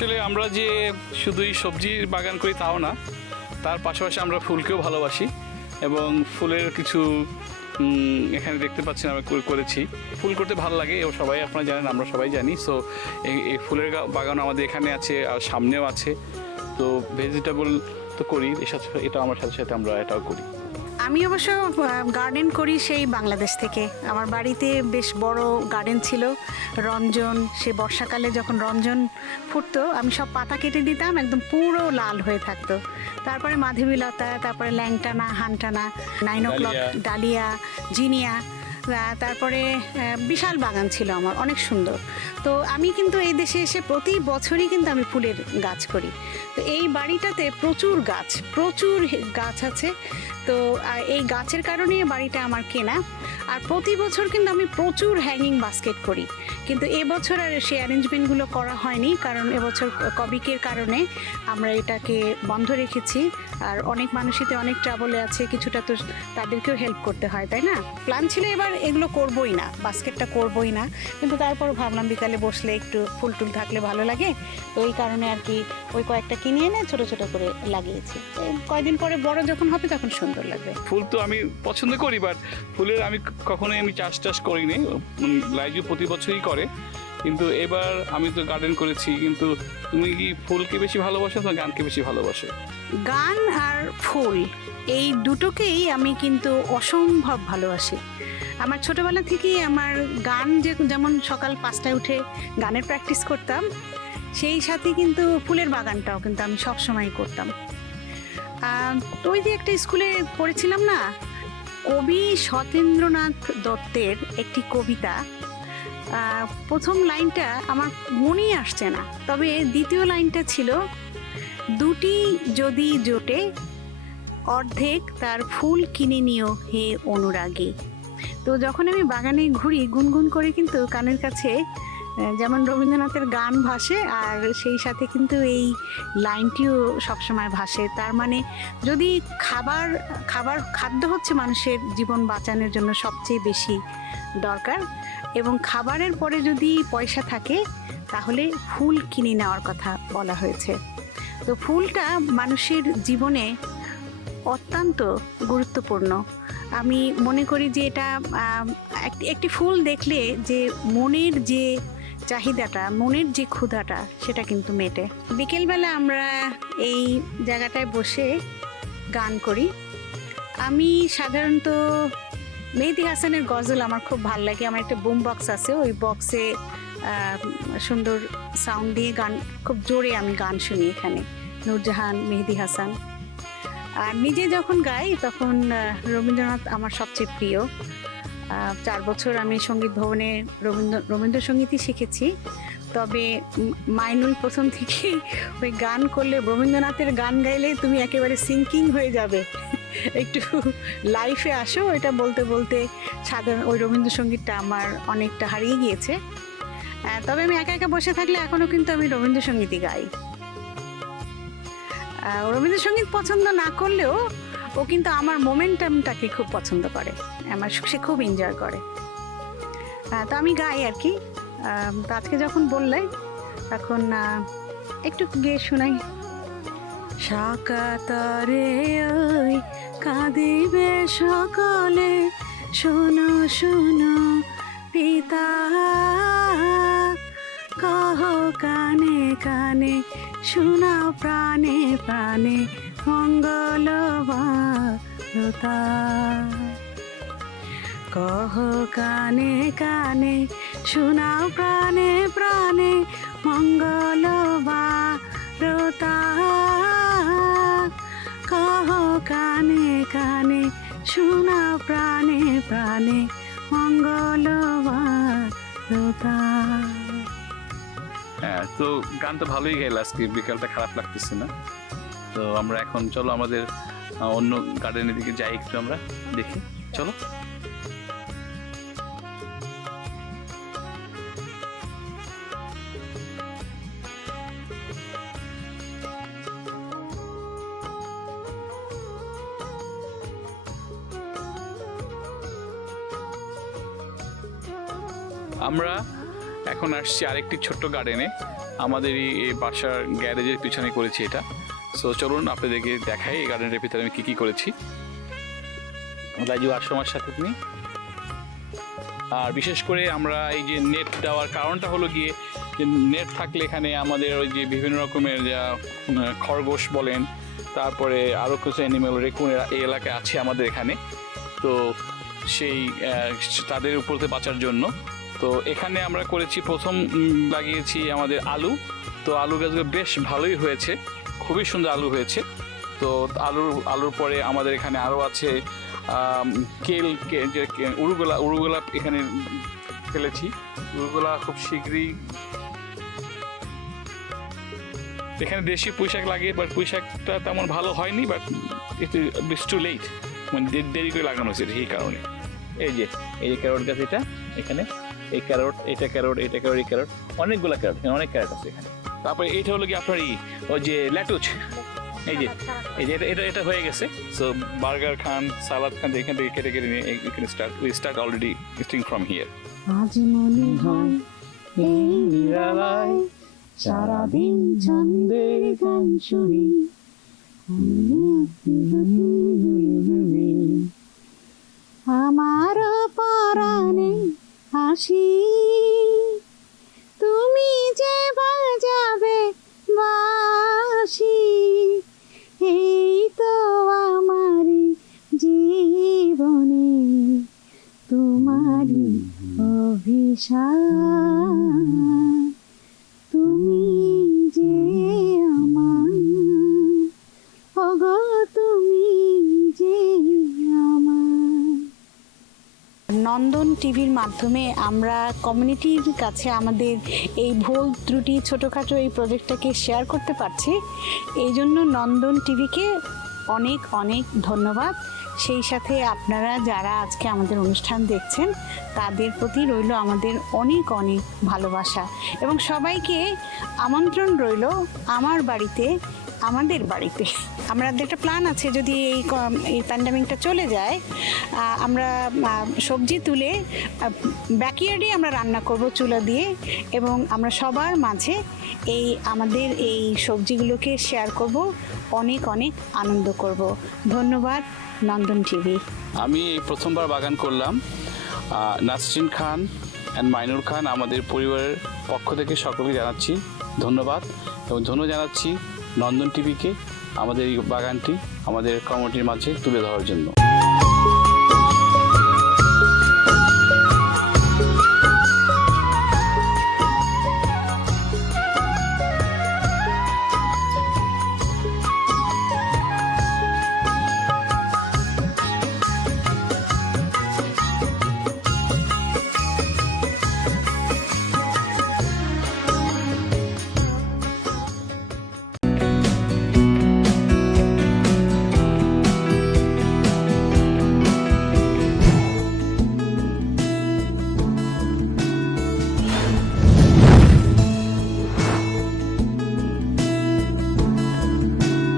আসলে আমরা যে শুধুই সবজির বাগান করি তাও না, তার পাশাপাশি আমরা ফুলকেও ভালোবাসি এবং ফুলের কিছু এখানে দেখতে পাচ্ছেন আমরা করেছি। ফুল করতে ভালো লাগে এবং সবাই আপনারা জানেন, আমরা সবাই জানি। সো এই ফুলের বাগান আমাদের এখানে আছে আর সামনেও আছে। তো ভেজিটেবল তো করি, এর সাথে এটা আমার সাথে সাথে আমরা এটাও করি। আমি অবশ্য গার্ডেন করি সেই বাংলাদেশ থেকে। আমার বাড়িতে বেশ বড় গার্ডেন ছিল। রঞ্জন, সে বর্ষাকালে যখন রঞ্জন ফুটতো আমি সব পাতা কেটে দিতাম, একদম পুরো লাল হয়ে থাকতো। তারপরে মাধবীলতা, তারপরে ল্যাংটানা, হানটানা, 9 o'clock, ডালিয়া, জিনিয়া, তারপরে বিশাল বাগান ছিল আমার, অনেক সুন্দর। তো আমি কিন্তু এই দেশে এসে প্রতি বছরই কিন্তু আমি ফুলের গাছ করি। তো এই বাড়িটাতে প্রচুর গাছ আছে। তো এই গাছের কারণে বাড়িটা আমার কেনা। আর প্রতি বছর কিন্তু আমি প্রচুর হ্যাঙ্গিং বাস্কেট করি, কিন্তু এবছর আর সেই অ্যারেঞ্জমেন্টগুলো করা হয়নি, কারণ এবছর কোভিডের কারণে আমরা এটাকে বন্ধ রেখেছি। আর অনেক মানুষই অনেক ট্রাবলে আছে, কিছুটা তো তাদেরকেও হেল্প করতে হয়, তাই না? প্ল্যান ছিল এবার এগুলো করবই না, বাস্কেটটা করবই না, কিন্তু তারপর ভাবলাম বিকালে বসলে একটু ফুল টুল থাকলে ভালো লাগে। তো এই কারণে আর কি ওই কয়েকটা কিনে এনে ছোটো ছোটো করে লাগিয়েছি। কয়েকদিন পরে বড় যখন হবে তখন সুন্দর লাগবে। ফুল তো আমি পছন্দ করি, বাট ফুলের আমি কখনোই চাষ করিনি। লাইজু প্রতি বছরই করে, কিন্তু এবার আমি তো গার্ডেন করেছি। কিন্তু তুমি কি ফুলকে বেশি ভালোবাসো না গানকে বেশি ভালোবাসো? গান আর ফুল এই দুটোকেই আমি কিন্তু অসম্ভব ভালোবাসি। আমার ছোটোবেলা থেকেই আমার গান, যেমন সকাল 5টায় উঠে গানের প্র্যাকটিস করতাম, সেই সাথে কিন্তু ফুলের বাগানটাও কিন্তু আমি সবসময় করতাম। তো ওই যে একটা স্কুলে পড়েছিলাম না, কবি সতেন্দ্রনাথ দত্তের একটি কবিতা, প্রথম লাইনটা আমার মনেই আসছে না, তবে দ্বিতীয় লাইনটা ছিল, দুটি যদি জোটে অর্ধেক তার ফুল কিনে নিও হে অনুরাগী। তো যখন আমি বাগানে ঘুরি গুনগুন করে কিন্তু কানের কাছে যেমন রবীন্দ্রনাথের গান ভাসে, আর সেই সাথে কিন্তু এই লাইনটিও সবসময় ভাসে। তার মানে যদি খাদ্য হচ্ছে মানুষের জীবন বাঁচানোর জন্য সবচেয়ে বেশি দরকার, এবং খাবারের পরে যদি পয়সা থাকে তাহলে ফুল কিনে নেওয়ার কথা বলা হয়েছে। তো ফুলটা মানুষের জীবনে অত্যন্ত গুরুত্বপূর্ণ। আমি মনে করি যে এটা একটি ফুল দেখলে যে মনের যে চাহিদাটা, মনের যে ক্ষুধাটা, সেটা কিন্তু মেটে। বিকেলবেলা আমরা এই জায়গাটায় বসে গান করি। আমি সাধারণত মেহেদী হাসানের গজল আমার খুব ভালো লাগে। আমার একটা বুম বক্স আছে, ওই বক্সে সুন্দর সাউন্ড দিয়ে গান, খুব জোরে আমি গান শুনি এখানে, নূরজাহান, মেহেদী হাসান। আর নিজে যখন গাই তখন রবীন্দ্রনাথ আমার সবচেয়ে প্রিয়। 4 বছর আমি সঙ্গীত ভবনে রবীন্দ্রসঙ্গীতই শিখেছি। তবে মাইনুল প্রথম থেকেই ওই গান করলে, রবীন্দ্রনাথের গান গাইলে তুমি একেবারে সিঙ্কিং হয়ে যাবে, একটু লাইফে আসো, এটা বলতে বলতে সাধারণ ওই রবীন্দ্রসঙ্গীতটা আমার অনেকটা হারিয়ে গিয়েছে। তবে আমি একা একা বসে থাকলে এখনও কিন্তু আমি রবীন্দ্রসঙ্গীতই গাই। রবীন্দ্রসঙ্গীত পছন্দ না করলেও ও কিন্তু আমার মোমেন্টামটাকে খুব পছন্দ করে, সে খুব এনজয় করে। তো আমি গাই আর কি। তো আজকে যখন বললে তখন একটু গেয়ে শোনাই। সাকাতারে ওই কাঁদিবে সকলে, শোনো শোনো পিতা, কহ কানে কানে, শোনাও প্রাণে প্রাণে মঙ্গল বার্তা। কহ কানে কানে, শোনাও প্রাণে প্রাণে মঙ্গল বার্তা। কহ কানে কানে, শোনাও প্রাণে প্রাণে মঙ্গল বার্তা। হ্যাঁ, তো গান তো ভালোই গেল আজকে, বিকালটা খারাপ লাগতেছে না। তো আমরা এখন চলো আমাদের অন্য গার্ডেনের দিকে যাই, একটু আমরা দেখি, চলো। আমরা এখন আসছি আরেকটি ছোট্ট গার্ডেনে। আমাদেরই এই বাসার গ্যারেজের পিছনে করেছি এটা। সো চলুন আপনাদেরকে দেখাই এই গার্ডেনের ভিতরে আমি কী কী করেছি। লাইজু আসো আমার সাথে তুমি। আর বিশেষ করে আমরা এই যে নেট দেওয়ার কারণটা হলো গিয়ে যে নেট থাকলে এখানে আমাদের ওই যে বিভিন্ন রকমের যা খরগোশ বলেন, তারপরে আরও কিছু অ্যানিমেল রেকুন এই এলাকায় আছে আমাদের এখানে, তো সেই তাদের উপর থেকে বাঁচার জন্য। তো এখানে আমরা করেছি প্রথম লাগিয়েছি আমাদের আলু। তো আলু গাছগুলো বেশ ভালোই হয়েছে, খুবই সুন্দর আলু হয়েছে। তো আলুর পরে আমাদের এখানে আরও আছে উড়ুগোলা এখানে ফেলেছি। উড়ুগোলা খুব শীঘ্রই এখানে দেশি পুঁইশাক লাগে, বাট পুঁইশাকটা তেমন ভালো হয়নি, বাট ইটস টু লেট, মানে দেরি করে লাগানো হয়েছে সেই কারণে। এই যে ক্যারট গাছ, এটা এখানে এই ক্যারট, এটা ক্যারট, এটা ক্যারট, এই ক্যারট, অনেকগুলো ক্যারট, অনেক ক্যারট আছে এখানে। তারপরে এইটা হলো কি আপনার ওই যে ল্যাটুচ, এই যে এটা হয়ে গেছে। সো বার্গার খান, সালাদ খান, এখান থেকে কেটে কেটে নিয়ে এখানে স্টার্ট অলরেডি ইস্টিং ফ্রম হিয়ার। আজ মনে হয় এই নিরালায় সারাদিন ছন্দের গান শুনি, আমার পরাণে হাসি, তুমি যে বাজাবে বাঁশি, এই তো আমারই জীবনে তোমারই অভিশাপ, তুমি যে আমার, ওগো তুমি যে আমার। নন্দন টিভির মাধ্যমে আমরা কমিউনিটির কাছে আমাদের এই ভুল ত্রুটি ছোটোখাটো এই প্রজেক্টটাকে শেয়ার করতে পারছি, এই জন্য নন্দন টিভিকে অনেক অনেক ধন্যবাদ। সেই সাথে আপনারা যারা আজকে আমাদের অনুষ্ঠান দেখছেন তাদের প্রতি রইল আমাদের অনেক অনেক ভালোবাসা, এবং সবাইকে আমন্ত্রণ রইল আমার বাড়িতে, আমাদের বাড়িতে। আমাদের একটা প্ল্যান আছে, যদি এই প্যান্ডামিকটা চলে যায়, আমরা সবজি তুলে ব্যাকইয়ার্ডে আমরা রান্না করব চুলা দিয়ে, এবং আমরা সবার মাঝে আমাদের এই সবজিগুলোকে শেয়ার করব, অনেক অনেক আনন্দ করব। ধন্যবাদ নন্দন টিভি। আমি এই প্রথমবার বাগান করলাম। নাসরিন খান অ্যান্ড মাইনুর খান আমাদের পরিবারের পক্ষ থেকে সকলকে জানাচ্ছি ধন্যবাদ, এবং ধন্যবাদ জানাচ্ছি নন্দন টিভিকে আমাদের এই বাগানটি আমাদের কমিউনিটির মাঝে তুলে ধরার জন্য।